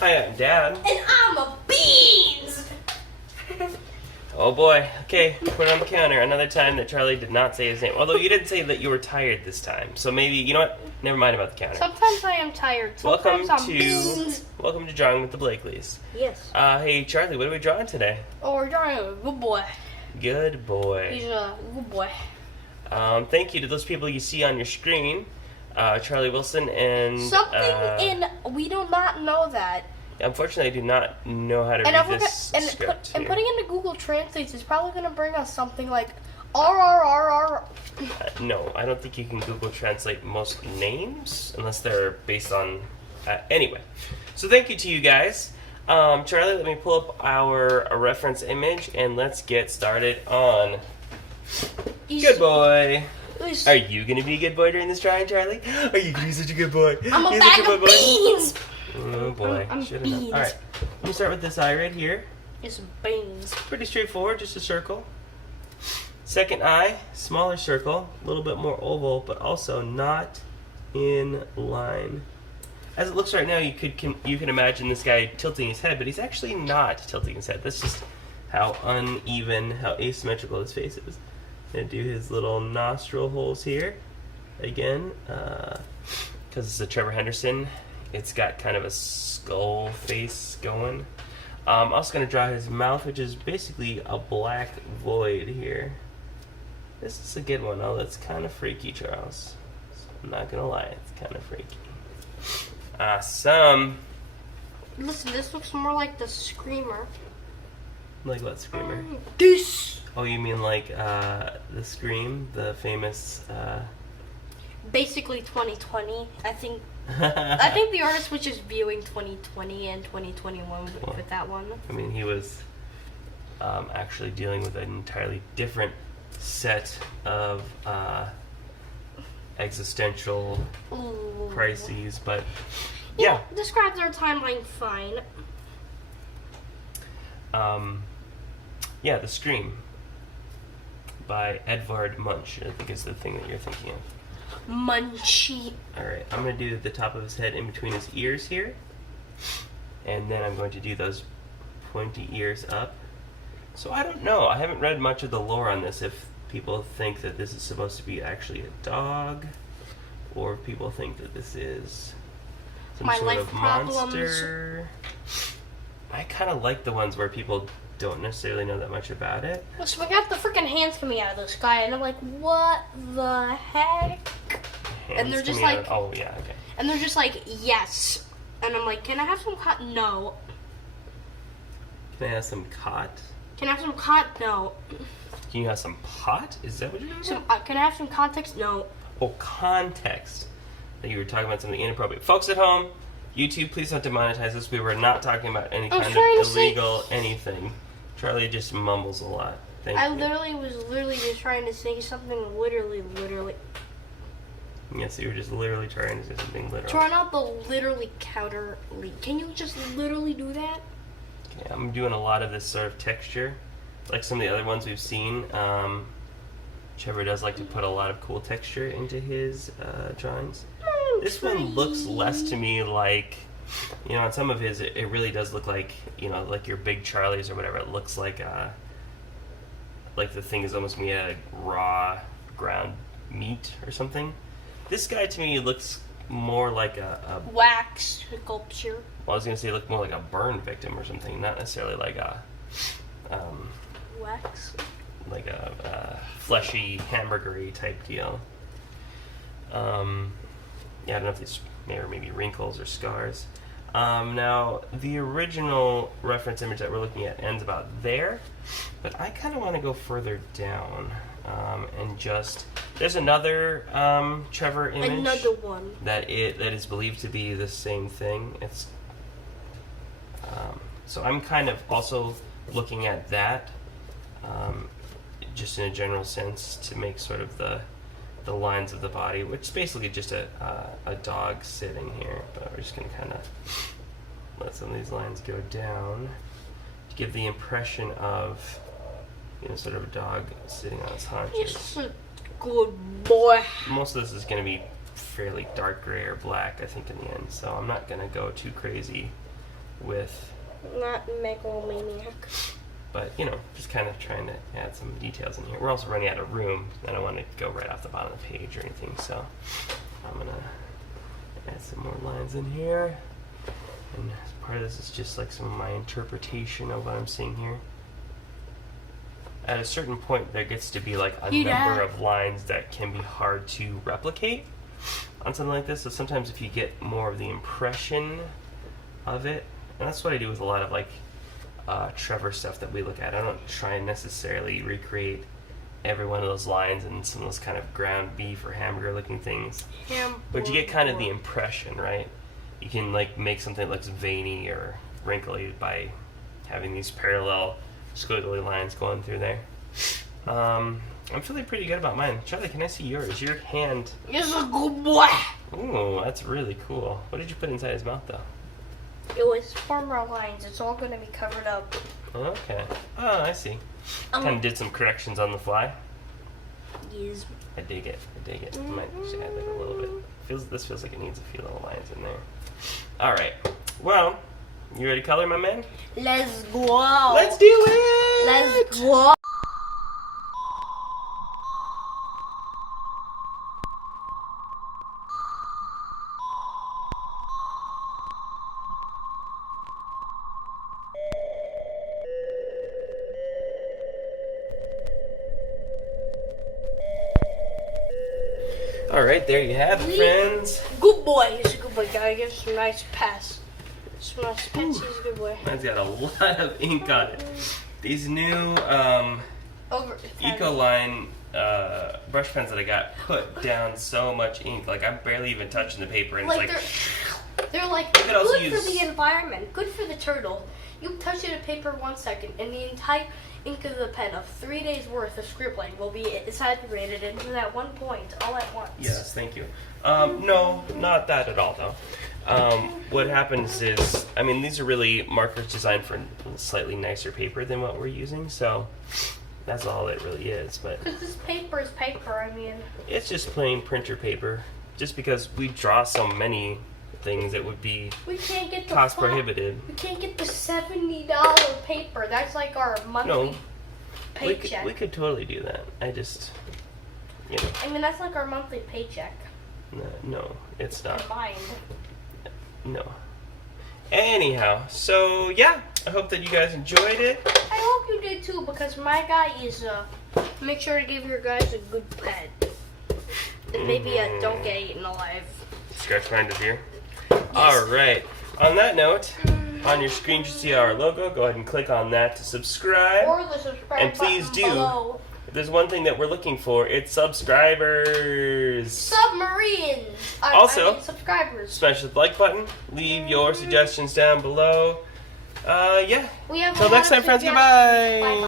Hi, I'm Dad. And I'm a beans! Oh boy. Okay, put it on the counter. Another time that Charlie did not say his name. Although you did say that you were tired this time. So maybe, you know what? Never mind about the counter. Sometimes I am tired. Sometimes Welcome to Drawing with the Blakelys. Yes. Hey Charlie, what are we drawing today? Oh, we're drawing a good boy. Good boy. He's a good boy. Thank you to those people you see on your screen. Charlie Wilson and... we do not know that. Unfortunately, I do not know how to read this script and here. putting into Google Translate is probably going to bring us something like RRRR. No, I don't think you can Google Translate most names unless they're based on... anyway, so thank you to you guys. Charlie, let me pull up our reference image and let's get started on Good Boy. Are you going to be a good boy during this drawing, Charlie? Are you going to be such a good boy? I'm a bag of beans! Oh boy, I'm should have beans. known. Alright, let me start with this eye right here. It's beans. Pretty straightforward, just a circle. Second eye, smaller circle, a little bit more oval, but also not in line. As it looks right now, you can imagine this guy tilting his head, but he's actually not tilting his head. That's just how uneven, how asymmetrical his face is. Gonna do his little nostril holes here. Again, because it's a Trevor Henderson, it's got kind of a skull face going. I'm also going to draw his mouth, which is basically a black void here. This is a good one, though. That's kind of freaky, Charles. I'm not going to lie, it's kind of freaky. Awesome. Listen, this looks more like the Screamer. Like what Screamer? This! Oh, you mean like the Scream, the famous... Basically 2020, I think. I think the artist was just viewing 2020 and 2021 with that one. I mean, he was actually dealing with an entirely different set of existential crises, but yeah. Describes our timeline fine. Yeah, The Scream by Edvard Munch, I think is the thing that you're thinking of. Munchie. Alright, I'm going to do the top of his head in between his ears here. And then I'm going to do those pointy ears up. So I don't know. I haven't read much of the lore on this. If people think that this is supposed to be actually a dog, or if people think that this is some sort of monster. I kind of like the ones where people don't necessarily know that much about it. So we got the freaking hands coming out of the sky, and I'm like, what the heck? Hands and they're just coming like, out of, oh yeah, okay. And they're just like, yes. And I'm like, can I have some cotton? No. Can I have some cot? Can I have some cotton? No. Can you have some pot? Is that what you're talking about? Can I have some context? No. Oh, context. That you were talking about something inappropriate. Folks at home, YouTube, please don't demonetize us. We were not talking about any kind of illegal anything. Charlie just mumbles a lot. Thank you. I was literally just trying to say something literally. Yes, you were just literally trying to say something literal. Try not the literally counter leak. Can you just literally do that? Okay, I'm doing a lot of this sort of texture. Like some of the other ones we've seen. Trevor does like to put a lot of cool texture into his drawings. This one looks less to me like... You know, on some of his, it really does look like, you know, like your big Charlies or whatever. It looks like the thing is almost made out of raw ground meat or something. This guy to me looks more like a wax sculpture. Well, I was gonna say it looked more like a burn victim or something, not necessarily like a wax, like a fleshy hamburgery type deal. Yeah, I don't know if these maybe wrinkles or scars. Now, the original reference image that we're looking at ends about there, but I kind of want to go further down and just... There's another Trevor image. Another one. That is believed to be the same thing. It's so I'm kind of also looking at that, just in a general sense, to make sort of the lines of the body, which is basically just a dog sitting here, but we're just going to kind of let some of these lines go down to give the impression of, you know, sort of a dog sitting on its haunches. It's a good boy. Most of this is going to be fairly dark gray or black, I think, in the end, so I'm not going to go too crazy with, Not megalomaniac. but you know, just kind of trying to add some details in here. We're also running out of room. I don't want to go right off the bottom of the page or anything, so I'm gonna add some more lines in here. And part of this is just like some of my interpretation of what I'm seeing here. At a certain point, there gets to be like a number of lines that can be hard to replicate on something like this. So sometimes if you get more of the impression of it, and that's what I do with a lot of like Trevor stuff that we look at. I don't try and necessarily recreate every one of those lines and some of those kind of ground beef or hamburger looking things. But you get kind of the impression, right? You can like make something that looks veiny or wrinkly by having these parallel squiggly lines going through there. I'm feeling pretty good about mine. Charlie, can I see yours? Your hand. This is a good boy. Ooh, that's really cool. What did you put inside his mouth though? It was former lines. It's all going to be covered up. Okay. Oh, I see. Kind of did some corrections on the fly. Yes. I dig it. I dig it. I might just add that a little bit. This feels like it needs a few little lines in there. All right. Well, you ready to color, my man? Let's go. Let's do it. Let's go. All right, there you have it, friends. Good boy. He's a good boy. Gotta give him some nice pass. Some nice pets. He's a good boy. Mine's got a lot of ink on it. These new Ecoline brush pens that I got put down so much ink. Like I'm barely even touching the paper, and Like it's they're like could also good use- for the environment, good for the turtle. You touch it a paper 1 second, and the entire ink of the pen of 3 days worth of scribbling will be saturated into that one point all at once. yes, thank you. No, not that at all, though. What happens is, I mean, these are really markers designed for slightly nicer paper than what we're using, so that's all it really is. But Because this paper is paper, I mean. it's just plain printer paper. Just because we draw so many things, it would be We can't get the cost flat- prohibitive. We can't get the $70 paper. That's like our monthly No, paycheck. we could totally do that. I just, you know, I mean, that's like our monthly paycheck no, it's not. combined. No. Anyhow, so yeah, I hope that you guys enjoyed it. I hope you did too, because my guy is, make sure to give your guys a good pet. And maybe don't get eaten alive. Scratch behind his ear. All right. On that note, on your screen you see our logo. Go ahead and click on that to subscribe. Or the subscribe And please button do. below. If there's one thing that we're looking for, it's subscribers. Submarines! Also- I mean subscribers. Smash the like button. Leave your suggestions down below. Yeah. We have a Till lot next of time, friends. suggestions. Goodbye. Bye.